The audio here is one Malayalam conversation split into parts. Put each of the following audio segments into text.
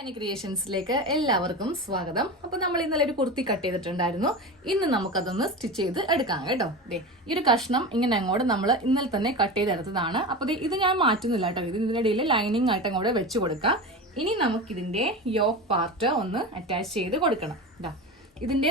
യാനി ക്രിയേഷൻസിലേക്ക് എല്ലാവർക്കും സ്വാഗതം. അപ്പൊ നമ്മൾ ഇന്നലെ ഒരു കുർത്തി കട്ട് ചെയ്തിട്ടുണ്ടായിരുന്നു. ഇന്ന് നമുക്കതൊന്ന് സ്റ്റിച്ച് ചെയ്ത് എടുക്കാം കേട്ടോ. ഈ ഒരു കഷ്ണം ഇങ്ങനെ അങ്ങോട്ട് നമ്മൾ ഇന്നലെ തന്നെ കട്ട് ചെയ്തെടുത്തതാണ്. അപ്പൊ ഇത് ഞാൻ മാറ്റുന്നില്ല കേട്ടോ. ഇതിന്റെ ഇടയിൽ ലൈനിങ് ആയിട്ട് അങ്ങോട്ട് വെച്ച് കൊടുക്കാം. ഇനി നമുക്കിതിന്റെ യോക്ക് പാർട്ട് ഒന്ന് അറ്റാച്ച് ചെയ്ത് കൊടുക്കണം. ഇതിന്റെ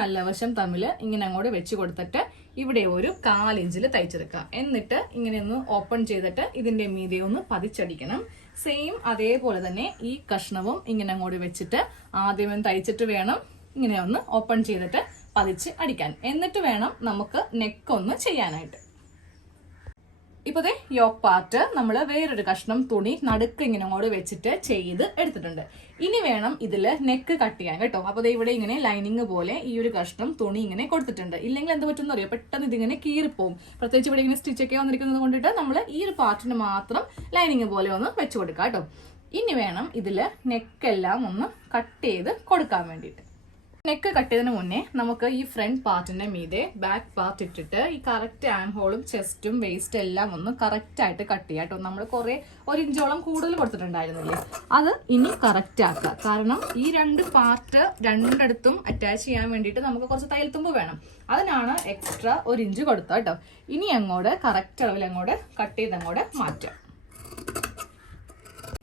നല്ല വശം തമ്മിൽ ഇങ്ങനെ അങ്ങോട്ട് വെച്ച് കൊടുത്തിട്ട് ഇവിടെ ഒരു 1/4 ഇഞ്ചിൽ തയ്ച്ചെടുക്കാം. എന്നിട്ട് ഇങ്ങനെ ഒന്ന് ഓപ്പൺ ചെയ്തിട്ട് ഇതിന്റെ മീതെ ഒന്ന് പതിച്ചടിക്കണം. സെയിം അതേപോലെ തന്നെ ഈ കഷ്ണവും ഇങ്ങനെ അങ്ങോട്ട് വെച്ചിട്ട് ആദ്യം തയ്ച്ചിട്ട് വേണം ഇങ്ങനെ ഒന്ന് ഓപ്പൺ ചെയ്തിട്ട് പതിച്ച് അടിക്കാൻ. എന്നിട്ട് വേണം നമുക്ക് നെക്ക് ഒന്ന് ചെയ്യാനായിട്ട്. ഇപ്പൊ യോക്ക് പാർട്ട് നമ്മൾ വേറൊരു കഷ്ണം തുണി നടുക്ക് ഇങ്ങനെ അങ്ങോട്ട് വെച്ചിട്ട് ചെയ്ത് എടുത്തിട്ടുണ്ട്. ഇനി വേണം ഇതില് നെക്ക് കട്ട് ചെയ്യാൻ കേട്ടോ. അപ്പൊ ഇവിടെ ഇങ്ങനെ ലൈനിങ് പോലെ ഈ ഒരു കഷ്ണം തുണി ഇങ്ങനെ കൊടുത്തിട്ടുണ്ട്. ഇല്ലെങ്കിൽ എന്ത് പറ്റുമെന്ന് അറിയോ, പെട്ടെന്ന് ഇതിങ്ങനെ കീറിപ്പോവും. പ്രത്യേകിച്ച് ഇവിടെ ഇങ്ങനെ സ്റ്റിച്ചൊക്കെ വന്നിരിക്കുന്നത് കൊണ്ടിട്ട് നമ്മൾ ഈ ഒരു പാർട്ടിന് മാത്രം ലൈനിങ് പോലെ ഒന്ന് വെച്ച് കൊടുക്കാം കേട്ടോ. ഇനി വേണം ഇതില് നെക്കെല്ലാം ഒന്ന് കട്ട് ചെയ്ത് കൊടുക്കാൻ വേണ്ടിയിട്ട്. നെക്ക് കട്ട് ചെയ്തതിന് മുന്നേ നമുക്ക് ഈ ഫ്രണ്ട് പാർട്ടിന്റെ മീതെ ബാക്ക് പാർട്ട് ഇട്ടിട്ട് ഈ കറക്റ്റ് ആം ഹോളും ചെസ്റ്റും വേസ്റ്റ് എല്ലാം ഒന്ന് കറക്റ്റ് ആയിട്ട് കട്ട് ചെയ്യാം കേട്ടോ. നമ്മൾ കുറെ 1 ഇഞ്ചോളം കൂടുതൽ കൊടുത്തിട്ടുണ്ടായിരുന്നില്ലേ, അത് ഇനി കറക്റ്റ് ആക്കുക. കാരണം ഈ 2 പാർട്ട് രണ്ടിടത്തും അറ്റാച്ച് ചെയ്യാൻ വേണ്ടിയിട്ട് നമുക്ക് കുറച്ച് തയ്യൽ തുമ്പ് വേണം. അതിനാണ് എക്സ്ട്രാ 1 ഇഞ്ച് കൊടുത്തത് കേട്ടോ. ഇനി അങ്ങോട്ട് കറക്റ്റ് അളവിൽ അങ്ങോട്ട് കട്ട് ചെയ്ത് അങ്ങോട്ട് മാറ്റാം.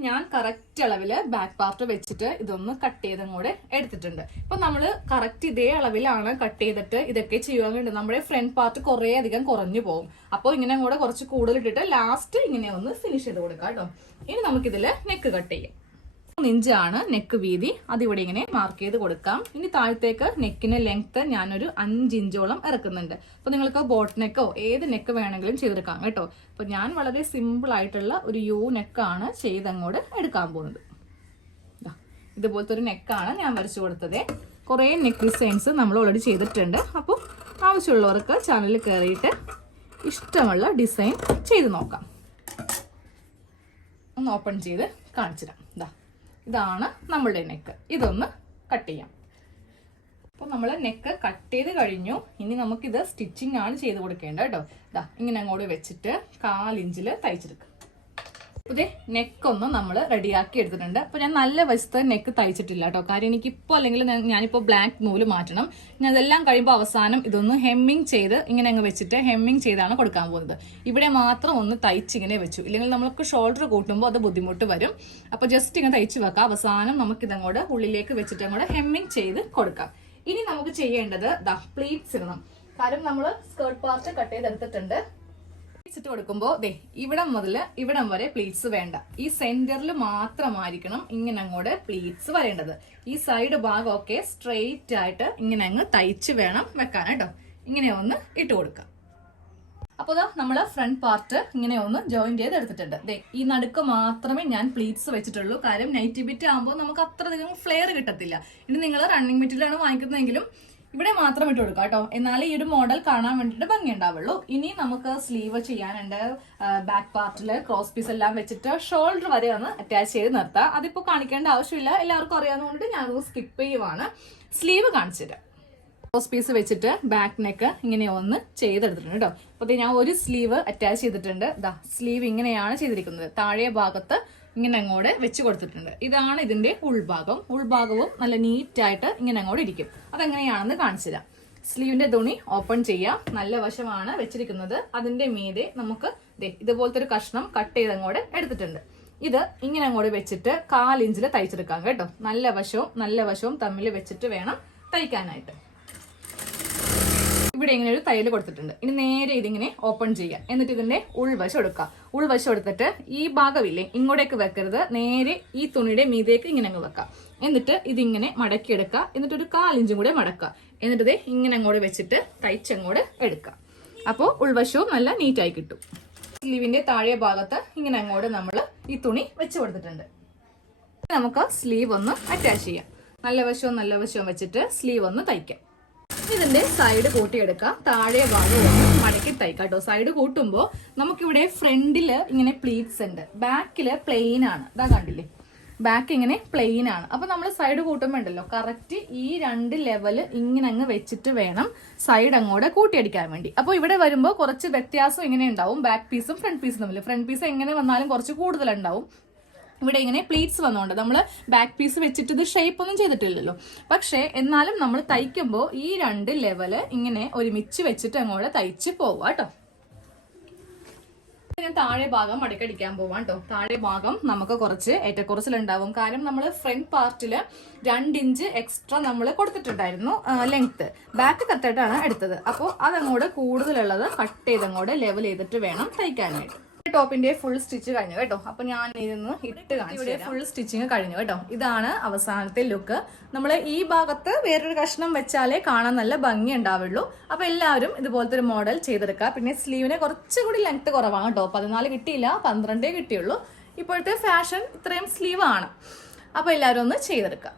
ഞാൻ കറക്റ്റ് അളവില് ബാക്ക് പാർട്ട് വെച്ചിട്ട് ഇതൊന്ന് കട്ട് ചെയ്തും കൂടെ എടുത്തിട്ടുണ്ട്. ഇപ്പൊ നമ്മള് കറക്റ്റ് ഇതേ അളവിലാണ് കട്ട് ചെയ്തിട്ട് ഇതൊക്കെ ചെയ്യാൻ വേണ്ടി നമ്മുടെ ഫ്രണ്ട് പാർട്ട് കുറെ അധികം കുറഞ്ഞു പോകും. അപ്പോൾ ഇങ്ങനെ കൂടെ കുറച്ച് കൂടുതൽ ഇട്ടിട്ട് ലാസ്റ്റ് ഇങ്ങനെ ഒന്ന് ഫിനിഷ് ചെയ്ത് കൊടുക്കാം കേട്ടോ. ഇനി നമുക്കിതില് നെക്ക് കട്ട് ചെയ്യാം. 3 ഇഞ്ചാണ് നെക്ക് വീതി, അതിവിടെ ഇങ്ങനെ മാർക്ക് ചെയ്ത് കൊടുക്കാം. ഇനി താഴത്തേക്ക് നെക്കിന്റെ ലെങ്ത് ഞാനൊരു 5 ഇഞ്ചോളം ഇറക്കുന്നുണ്ട്. അപ്പൊ നിങ്ങൾക്ക് ബോട്ട് നെക്കോ ഏത് നെക്ക് വേണമെങ്കിലും ചെയ്തെടുക്കാം കേട്ടോ. അപ്പൊ ഞാൻ വളരെ സിമ്പിൾ ആയിട്ടുള്ള ഒരു യു നെക്കാണ് ചെയ്തങ്ങോട്ട് എടുക്കാൻ പോകുന്നത്. ഇതുപോലത്തെ ഒരു നെക്കാണ് ഞാൻ വരച്ചു കൊടുത്തത്. കുറെ നെക്ക് ഡിസൈൻസ് നമ്മൾ ഓൾറെഡി ചെയ്തിട്ടുണ്ട്. അപ്പോൾ ആവശ്യമുള്ളവർക്ക് ചാനലിൽ കയറിയിട്ട് ഇഷ്ടമുള്ള ഡിസൈൻ ചെയ്ത് നോക്കാം. ഒന്ന് ഓപ്പൺ ചെയ്ത് കാണിച്ചിടാം. ഇതാണ് നമ്മളുടെ നെക്ക്. ഇതൊന്ന് കട്ട് ചെയ്യാം. അപ്പോൾ നമ്മൾ നെക്ക് കട്ട് ചെയ്ത് കഴിഞ്ഞു. ഇനി നമുക്കിത് സ്റ്റിച്ചിങ് ആണ് ചെയ്ത് കൊടുക്കേണ്ടത് കേട്ടോ. ഇങ്ങനെ അങ്ങോട്ട് വെച്ചിട്ട് 1/4 ഇഞ്ചിൽ തയ്ച്ചെടുക്കുക. ഇതേ നെക്കൊന്ന് നമ്മൾ റെഡിയാക്കി എടുത്തിട്ടുണ്ട്. അപ്പോൾ ഞാൻ നല്ല വശത്ത് നെക്ക് തയ്ച്ചിട്ടില്ല കേട്ടോ. കാര്യം എനിക്കിപ്പോൾ അല്ലെങ്കിൽ ഞാനിപ്പോൾ ബ്ലാക്ക് നൂല് മാറ്റണം. ഞാൻ അതെല്ലാം കഴിയുമ്പോൾ അവസാനം ഇതൊന്ന് ഹെമ്മിങ് ചെയ്ത് ഇങ്ങനെ അങ്ങ് വെച്ചിട്ട് ഹെമ്മിങ് ചെയ്താണ് കൊടുക്കാൻ പോകുന്നത്. ഇവിടെ മാത്രം ഒന്ന് തയ്ച്ചിങ്ങനെ വെച്ചു. ഇല്ലെങ്കിൽ നമുക്ക് ഷോൾഡർ കൂട്ടുമ്പോൾ അത് ബുദ്ധിമുട്ട് വരും. അപ്പോൾ ജസ്റ്റ് ഇങ്ങനെ തയ്ച്ച് വെക്കാം. അവസാനം നമുക്കിതങ്ങോട്ട് ഉള്ളിലേക്ക് വെച്ചിട്ട് അങ്ങോട്ട് ഹെമ്മിങ് ചെയ്ത് കൊടുക്കാം. ഇനി നമുക്ക് ചെയ്യേണ്ടത് പ്ലീറ്റ്സ് ഇടണം. കാര്യം നമ്മൾ സ്കേർട്ട് പാർട്ട് കട്ട് ചെയ്തെടുത്തിട്ടുണ്ട്. ഇട്ട് കൊടുക്കുമ്പോൾ ഇവിടം മുതൽ ഇവിടം വരെ പ്ലീറ്റ്സ് വേണ്ട. ഈ സെന്ററിൽ മാത്രമായിരിക്കണം ഇങ്ങനെ അങ്ങോട്ട് പ്ലീറ്റ്സ് വരേണ്ടത്. ഈ സൈഡ് ഭാഗമൊക്കെ സ്ട്രെയിറ്റ് ആയിട്ട് ഇങ്ങനെ അങ്ങ് തയ്ച്ച് വേണം വെക്കാൻ കേട്ടോ. ഇങ്ങനെ ഒന്ന് ഇട്ട് കൊടുക്കാം. അപ്പോൾ നമ്മൾ ഫ്രണ്ട് പാർട്ട് ഇങ്ങനെ ഒന്ന് ജോയിൻ ചെയ്ത് എടുത്തിട്ടുണ്ട്. ഈ നടുക്ക് മാത്രമേ ഞാൻ പ്ലീറ്റ്സ് വെച്ചിട്ടുള്ളൂ. കാര്യം നൈറ്റി ബിറ്റ് ആകുമ്പോൾ നമുക്ക് അത്രയധികം ഫ്ലെയർ കിട്ടത്തില്ല. ഇനി നിങ്ങൾ റണ്ണിങ് ബിറ്റിലാണ് വാങ്ങിക്കുന്നതെങ്കിലും ഇവിടെ മാത്രം ഇട്ട് കൊടുക്കാം കേട്ടോ. എന്നാലേ ഈ ഒരു മോഡൽ കാണാൻ വേണ്ടിയിട്ട് ഭംഗി ഉണ്ടാവുള്ളൂ. ഇനി നമുക്ക് സ്ലീവ് ചെയ്യാനുണ്ട്. ബാക്ക് പാർട്ടില് ക്രോസ് പീസ് എല്ലാം വെച്ചിട്ട് ഷോൾഡർ വരെ ഒന്ന് അറ്റാച്ച് ചെയ്ത് നിർത്താം. അതിപ്പോ കാണിക്കേണ്ട ആവശ്യമില്ല, എല്ലാവർക്കും അറിയാവുന്നതുകൊണ്ട് ഞാനത് സ്കിപ്പ് ചെയ്യുവാണ്. സ്ലീവ് കാണിച്ചിട്ട് ക്രോസ് പീസ് വെച്ചിട്ട് ബാക്ക് നെക്ക് ഇങ്ങനെ ഒന്ന് ചെയ്തെടുത്തിട്ടുണ്ട് കേട്ടോ. അപ്പൊ ഞാൻ ഒരു സ്ലീവ് അറ്റാച്ച് ചെയ്തിട്ടുണ്ട്. സ്ലീവ് ഇങ്ങനെയാണ് ചെയ്തിരിക്കുന്നത്. താഴെ ഭാഗത്ത് ഇങ്ങനെ അങ്ങോട്ട് വെച്ച് കൊടുത്തിട്ടുണ്ട്. ഇതാണ് ഇതിന്റെ ഉൾഭാഗവും നല്ല നീറ്റായിട്ട് ഇങ്ങനെ അങ്ങോട്ട് ഇരിക്കും. അതെങ്ങനെയാണെന്ന് കാണിച്ചു തരാം. സ്ലീവിന്റെ തുണി ഓപ്പൺ ചെയ്യാം. നല്ല വശമാണ് വെച്ചിരിക്കുന്നത്. അതിന്റെ മീതെ നമുക്ക് ഇതുപോലത്തെ ഒരു കഷ്ണം കട്ട് ചെയ്ത് അങ്ങോട്ട് എടുത്തിട്ടുണ്ട്. ഇത് ഇങ്ങനെ അങ്ങോട്ട് വെച്ചിട്ട് 1/4 ഇഞ്ചിൽ തയ്ച്ചെടുക്കാം കേട്ടോ. നല്ല വശവും തമ്മിൽ വെച്ചിട്ട് വേണം തയ്ക്കാനായിട്ട്. ഇവിടെ ഇങ്ങനെ ഒരു തയ്യൽ കൊടുത്തിട്ടുണ്ട്. ഇനി നേരെ ഇതിങ്ങനെ ഓപ്പൺ ചെയ്യാം. എന്നിട്ട് ഇതിന്റെ ഉൾവശം എടുക്കുക. ഉൾവശം എടുത്തിട്ട് ഈ ഭാഗമില്ലേ ഇങ്ങോട്ടേക്ക് വെക്കരുത്, നേരെ ഈ തുണിയുടെ മീതേക്ക് ഇങ്ങനെ അങ്ങ് വെക്കാം. എന്നിട്ട് ഇതിങ്ങനെ മടക്കി എടുക്കുക. എന്നിട്ട് ഒരു 1/4 ഇഞ്ചും കൂടെ മടക്കുക. എന്നിട്ട് ഇങ്ങനെ അങ്ങോട്ട് വെച്ചിട്ട് തയ്ച്ചങ്ങോട്ട് എടുക്കുക. അപ്പോൾ ഉൾവശവും നല്ല നീറ്റായി കിട്ടും. സ്ലീവിന്റെ താഴെ ഭാഗത്ത് ഇങ്ങനെ അങ്ങോട്ട് നമ്മൾ ഈ തുണി വെച്ച് കൊടുത്തിട്ടുണ്ട്. നമുക്ക് സ്ലീവ് ഒന്ന് അറ്റാച്ച് ചെയ്യാം. നല്ല വശവും വെച്ചിട്ട് സ്ലീവ് ഒന്ന് തയ്ക്കാം. ഇതിന്റെ സൈഡ് കൂട്ടിയെടുക്കാം. താഴെ ഭാഗം ഒന്ന് മടക്കി തയ്ക്കാം കേട്ടോ. സൈഡ് കൂട്ടുമ്പോൾ നമുക്കിവിടെ ഫ്രണ്ടില് ഇങ്ങനെ പ്ലീറ്റ്സ് ഉണ്ട്, ബാക്കില് പ്ലെയിൻ ആണ്. കണ്ടില്ലേ, ബാക്ക് ഇങ്ങനെ പ്ലെയിൻ ആണ്. അപ്പൊ നമ്മൾ സൈഡ് കൂട്ടുമ്പോൾ ഉണ്ടല്ലോ കറക്റ്റ് ഈ 2 ലെവല് ഇങ്ങനെ അങ്ങ് വെച്ചിട്ട് വേണം സൈഡ് അങ്ങോട്ട് കൂട്ടിയടിക്കാൻ വേണ്ടി. അപ്പോൾ ഇവിടെ വരുമ്പോൾ കുറച്ച് വ്യത്യാസം ഇങ്ങനെ ഉണ്ടാവും ബാക്ക് പീസും ഫ്രണ്ട് പീസും തമ്മിൽ. ഫ്രണ്ട് പീസ് എങ്ങനെ വന്നാലും കുറച്ച് കൂടുതലുണ്ടാവും. ഇവിടെ ഇങ്ങനെ പ്ലീറ്റ്സ് വന്നുകൊണ്ട് നമ്മൾ ബാക്ക് പീസ് വെച്ചിട്ട് ഇത് ഷേപ്പ് ഒന്നും ചെയ്തിട്ടില്ലല്ലോ. പക്ഷേ എന്നാലും നമ്മൾ തയ്ക്കുമ്പോൾ ഈ 2 ലെവല് ഇങ്ങനെ ഒരുമിച്ച് വെച്ചിട്ട് അങ്ങോട്ട് തയ്ച്ച് പോവാം കേട്ടോ. ഞാൻ താഴെ ഭാഗം മടക്കടിക്കാൻ പോവാം കേട്ടോ. താഴെ ഭാഗം നമുക്ക് കുറച്ച് ഏറ്റക്കുറച്ചിലുണ്ടാവും. കാരണം നമ്മൾ ഫ്രണ്ട് പാർട്ടിൽ 2 ഇഞ്ച് എക്സ്ട്രാ നമ്മൾ കൊടുത്തിട്ടുണ്ടായിരുന്നു ലെങ്ത്. ബാക്ക് കത്തായിട്ടാണ് എടുത്തത്. അപ്പോൾ അതങ്ങോട്ട് കൂടുതലുള്ളത് കട്ട് ചെയ്തങ്ങോട്ട് ലെവൽ ചെയ്തിട്ട് വേണം തയ്ക്കാനായിട്ട്. ടോപ്പിന്റെ ഫുൾ സ്റ്റിച്ച് കഴിഞ്ഞു കേട്ടോ. അപ്പൊ ഞാൻ ഇരുന്ന് ഇട്ട് കാണിച്ചു. ഫുൾ സ്റ്റിച്ചിങ് കഴിഞ്ഞു കേട്ടോ. ഇതാണ് അവസാനത്തെ ലുക്ക്. നമ്മൾ ഈ ഭാഗത്ത് വേറൊരു കഷ്ണം വെച്ചാലേ കാണാൻ നല്ല ഭംഗി ഉണ്ടാവുള്ളൂ. അപ്പൊ എല്ലാവരും ഇതുപോലത്തെ ഒരു മോഡൽ ചെയ്തെടുക്കുക. പിന്നെ സ്ലീവിന് കുറച്ചുകൂടി ലെങ്ത് കുറവാണ് കേട്ടോ. 14 കിട്ടിയില്ല, 12 കിട്ടിയുള്ളൂ. ഇപ്പോഴത്തെ ഫാഷൻ ഇത്രയും സ്ലീവ് ആണ്. അപ്പൊ എല്ലാവരും ഒന്ന് ചെയ്തെടുക്കുക.